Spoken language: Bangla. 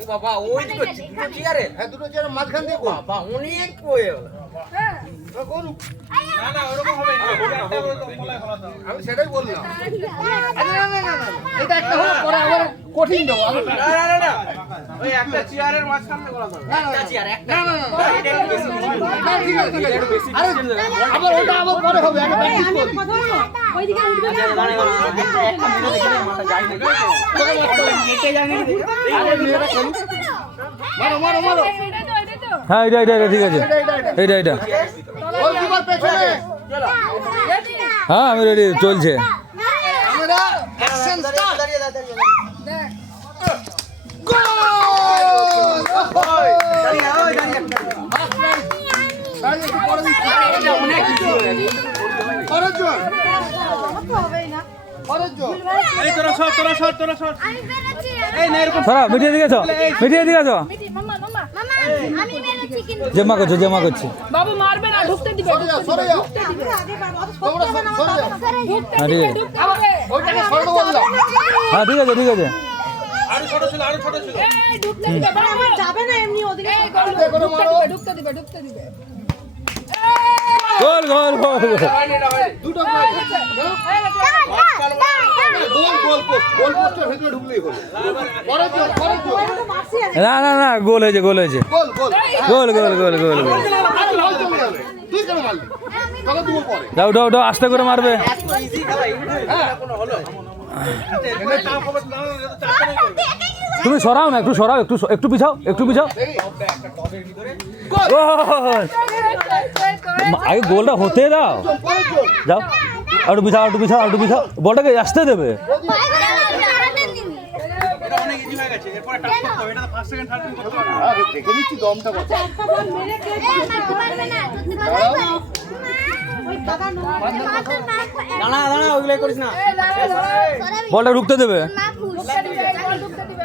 ও বাবা ওই দুটো চেয়ারে, হ্যাঁ দুটো চেয়ারের মাঝখান দিয়ে বাবা অনেক হয়ে গেল। করুক। না না ওরকম হবে না, আমি সেটাই বললাম। এটা একটা হলো পরে আবার কঠিন দেবো। না না না না ওই একটা চেয়ারের মাঝখানে করা যাবে। একটা চেয়ার একটা না ঠিক আছে ঠিক আছে। আরে আবার ওটা আবার পরে হবে, আগে প্র্যাকটিস করবি। ওইদিকে উঠবে না। মারো মারো মারো। হ্যাঁ এটা ঠিক আছে, এটা ওই দুবার পেছনে। হ্যাঁ আমি রেডি, চলছে। আমরা অ্যাকশন স্টার্ট। গোল! দাঁড়িয়ে একটু পরে দিচ্ছি। অনেক কিছু হয়ে গেছে। পরের জন, হবেই না। পরের জন। এই তোরা সর আমি বেরেছি। এই না এরকম সরা মিটিয়ে দিয়েছ, মামা আমি বেরেছি কিন্তু জমা করছি। বাবু মারবে না, ঢুকতে দিবে, সরে যাও, সরে যাও। আগে পারবো অত তোমরা সরে যাও। ঢুকতে হ্যাঁ, দিবে, ঠিক আছে। ঢুকতে দিবে। ওইটাকে সরে দেবো বললাম। হ্যাঁ ঠিক আছে আরো ছোট ছিল এই ঢুকতে দিবে, বাবা যাবে না এমনি ওদিকে। এই গোল, দেখো না, মারো। ঢুকতে দিবে। গোল দুটো গোল। গোল পোস্টের ভিতরে ঢুকলেই হলো। পরের জন, পরের জন। মারছি আছে। না গোল হয়েছে গোল গোল। গোল আরে বল চলে যাবে। তুই কেন মারলি? তোকে দিব পরে। দাও আস্তে করে মারবে। ইজি খেলা, এটা কোনো হলো। এনে চাপ হবে না, চাপ নেই করবে। তুমি সরাও না, একটু পিছাও। গোল! আগে গোলটা হতে দাও। পরের জন। যাও একটু পিছাও। বলটাকে আসতে দেবে। এটা অনেক ইজি হয়ে গেছে, এরপরে টাচ করতে হবে, এটা তো 5 সেকেন্ড 30 করতে হবে। আরে দেখে নিচ্ছি দমটা কত। একটা বল মেরে কে ওই দাদা দাঁড়া ওইগুলাই করিস না। বলটা ঢুকতে দেবে। ঢুকতে দিবে, বল ঢুকতে দিবে।